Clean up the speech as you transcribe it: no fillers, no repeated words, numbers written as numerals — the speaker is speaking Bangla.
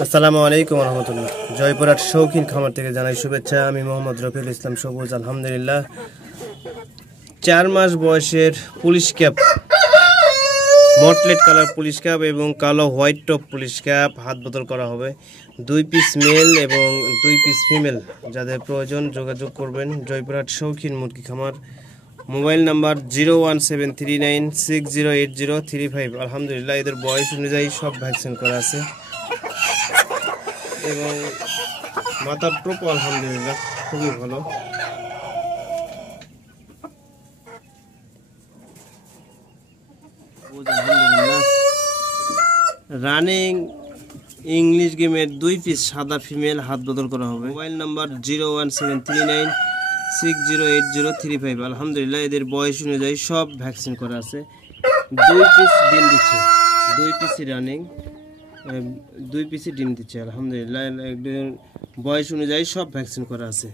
আসসালামু আলাইকুম রহমতুল্লাহ। জয়পুরহাট শৌখিন খামার থেকে জানাই শুভেচ্ছা। আমি মোহাম্মদ রফিউল ইসলাম সবুজ। আলহামদুলিল্লাহ 4 মাস বয়সের police cap, মটলেট colour police cap এবং কালো হোয়াইট টপ পুলিশ ক্যাপ হাত বদল করা হবে। 2 পিস মেল এবং 2 পিস ফিমেল। যাদের প্রয়োজন যোগাযোগ করবেন। জয়পুরহাট শৌখিন মুরগি খামার। Mobile number 01739608035। আলহামদুলিল্লাহ এদের বয়স অনুযায়ী সব ভ্যাকসিন করা আছে এবং মাথার টোপ আলহামদুলিল্লাহ খুবই ভালো। রানিং ইংলিশ গেমের 2 পিস সাদা ফিমেল হাত বদল করা হবে। Mobile number 01739608035। আলহামদুলিল্লাহ এদের বয়স অনুযায়ী সব ভ্যাকসিন করা আছে। 2 পিস ডিম দিচ্ছে, 2 পিসই রানিং, 2 পিসই ডিম দিচ্ছে। আলহামদুলিল্লাহ বয়স অনুযায়ী সব ভ্যাকসিন করা আছে।